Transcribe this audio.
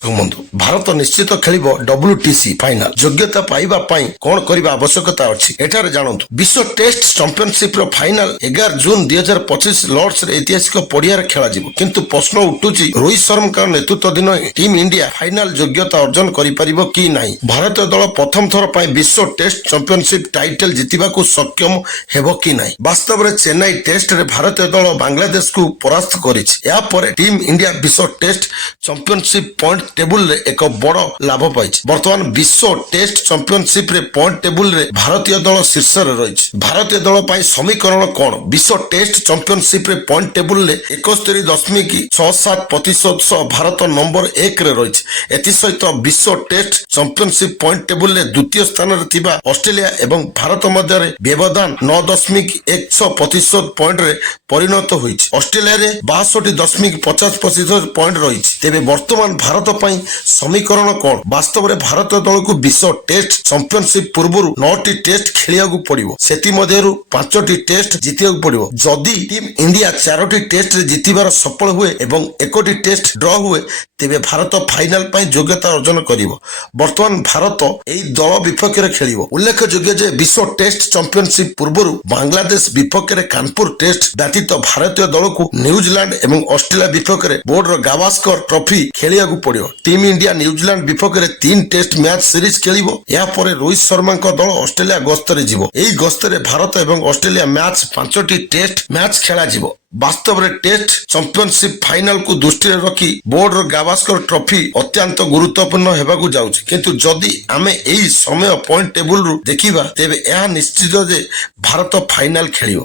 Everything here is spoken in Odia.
ବନ୍ଧୁ ଭାରତ ନିଶ୍ଚିତ ଖେଳିବ WTC ଫାଇନାଲ ଯୋଗ୍ୟତା ପାଇବା ପାଇଁ କଣ କରିବା ଆବଶ୍ୟକତା ଅଛି ଏଠାରେ ଜାଣନ୍ତୁ। ବିଶ୍ୱ ଟେଷ୍ଟ ଚାମ୍ପିୟନସିପର ଫାଇନାଲ 11 ଜୁନ 2025 ଲର୍ଡସରେ ଐତିହାସିକ ପଡ଼ିଆରେ ଖେଳାଯିବ। କିନ୍ତୁ ପ୍ରଶ୍ନ ଉଠୁଛି ରୋହିତ ଶର୍ମାଙ୍କ ନେତୃତ୍ୱାଧୀନ ଟିମ୍ ଇଣ୍ଡିଆ ଫାଇନାଲ ଯୋଗ୍ୟତା ଅର୍ଜନ କରିପାରିବ କି ନାହିଁ। ଭାରତୀୟ ଦଳ ପ୍ରଥମ ଥର ପାଇଁ ବିଶ୍ୱ ଟେଷ୍ଟ ଚାମ୍ପିୟନସିପ ଟାଇଟଲ ଜିତିବାକୁ ସକ୍ଷମ ହେବ କି ନାହିଁ। ବାସ୍ତବରେ ଚେନ୍ନାଇ ଟେଷ୍ଟରେ ଭାରତୀୟ ଦଳ ବାଂଲାଦେଶକୁ ପରାସ୍ତ କରିଛି। ଏହାପରେ ଟିମ୍ ଇଣ୍ଡିଆ ବିଶ୍ୱ ଟେଷ୍ଟ ଚାମ୍ପିୟନସିପ ପଏଣ୍ଟ ଟେବୁଲରେ ଏକ ବଡ଼ ଲାଭ ପାଇଛି। ବର୍ତ୍ତମାନ ବିଶ୍ୱ ଟେଷ୍ଟ ଚାମ୍ପିୟନସିପରେ ପଏଣ୍ଟ ଟେବୁଲରେ ଭାରତୀୟ ଦଳ ଶୀର୍ଷରେ ରହିଛି। ଭାରତୀୟ ଦଳ ପାଇଁ ସମୀକରଣ କଣ? ବିଶ୍ୱ ଟେଷ୍ଟ ଚାମ୍ପିୟନସିପରେ ପଏଣ୍ଟ ଟେବୁଲରେ 71.67% ସହ ଭାରତ ନମ୍ବର 1ରେ ରହିଛି। ଏଥିସହିତ ବିଶ୍ୱ ଟେଷ୍ଟ ଚାମ୍ପିୟନସିପ ପଏଣ୍ଟ ଟେବୁଲରେ ଦ୍ୱିତୀୟ ସ୍ଥାନରେ ଥିବା ଅଷ୍ଟ୍ରେଲିଆ ଏବଂ ଭାରତ ମଧ୍ୟରେ ବ୍ୟବଧାନ 9.1% ପଏଣ୍ଟରେ ପରିଣତ ହୋଇଛି। ଅଷ୍ଟ୍ରେଲିଆରେ 62.50% ପଏଣ୍ଟ ରହିଛି। ତେବେ ବର୍ତ୍ତମାନ ଭାରତ ପାଇଁ ସମୀକରଣ କଣ? ବାସ୍ତବରେ ଭାରତୀୟ ଦଳକୁ ବିଶ୍ୱ ଟେଷ୍ଟ ଚାମ୍ପିୟନସିପ ପୂର୍ବରୁ 9ଟି ଟେଷ୍ଟ ଖେଳିବାକୁ ପଡ଼ିବ। ସେଥିମଧ୍ୟରୁ 5ଟି ଟେଷ୍ଟ ଜିତିବାକୁ ପଡ଼ିବ। ଯଦି ଟିମ୍ ଇଣ୍ଡିଆ 4ଟି ଟେଷ୍ଟରେ ଜିତିବାର ସଫଳ ହୁଏ ଏବଂ 1ଟି ଟେଷ୍ଟ ଡ୍ର ହୁଏ ତେବେ ଭାରତ ଫାଇନାଲ ପାଇଁ ଯୋଗ୍ୟତା ଅର୍ଜନ କରିବ। ବର୍ତ୍ତମାନ ଭାରତ ଏହି ଦଳ ବିପକ୍ଷରେ ଖେଳିବ। ଉଲ୍ଲେଖଯୋଗ୍ୟ ଯେ ବିଶ୍ୱ ଟେଷ୍ଟ ଚାମ୍ପିୟନସିପ ପୂର୍ବରୁ ବାଂଲାଦେଶ ବିପକ୍ଷରେ କାନପୁର ଟେଷ୍ଟ ବ୍ୟତୀତ ଭାରତୀୟ ଦଳକୁ ନ୍ୟୁଜିଲାଣ୍ଡ ଏବଂ ଅଷ୍ଟ୍ରେଲିଆ ବିପକ୍ଷରେ ବୋର୍ଡର ଗାଭାସ୍କର ଟ୍ରଫି ଖେଳିବାକୁ ପଡ଼ିବ। ଟିମ୍ ଇଣ୍ଡିଆ ନ୍ୟୁଜିଲାଣ୍ଡ ବିପକ୍ଷରେ 3 ଟେଷ୍ଟ ମ୍ୟାଚ୍ ସିରିଜ ଖେଳିବ। ଏହାପରେ ରୋହିତ ଶର୍ମାଙ୍କ ଦଳ ଅଷ୍ଟ୍ରେଲିଆ ଗସ୍ତରେ ଯିବ। ଏହି ଗସ୍ତରେ ଭାରତ ଏବଂ ଅଷ୍ଟ୍ରେଲିଆ ମ୍ୟାଚ୍ 5ଟି ଟେଷ୍ଟ ମ୍ୟାଚ୍ ଖେଳାଯିବ। ବାସ୍ତବରେ ଟେଷ୍ଟ ଚାମ୍ପିୟନସିପ ଫାଇନାଲକୁ ଦୃଷ୍ଟିରେ ରଖି ବୋର୍ଡର ଗାଭାସ୍କର ଟ୍ରଫି ଅତ୍ୟନ୍ତ ଗୁରୁତ୍ୱପୂର୍ଣ୍ଣ ହେବାକୁ ଯାଉଛି। କିନ୍ତୁ ଯଦି ଆମେ ଏହି ସମୟ ପଏଣ୍ଟ ଟେବୁଲରୁ ଦେଖିବା ତେବେ ଏହା ନିଶ୍ଚିତ ଯେ ଭାରତ ଫାଇନାଲ ଖେଳିବ।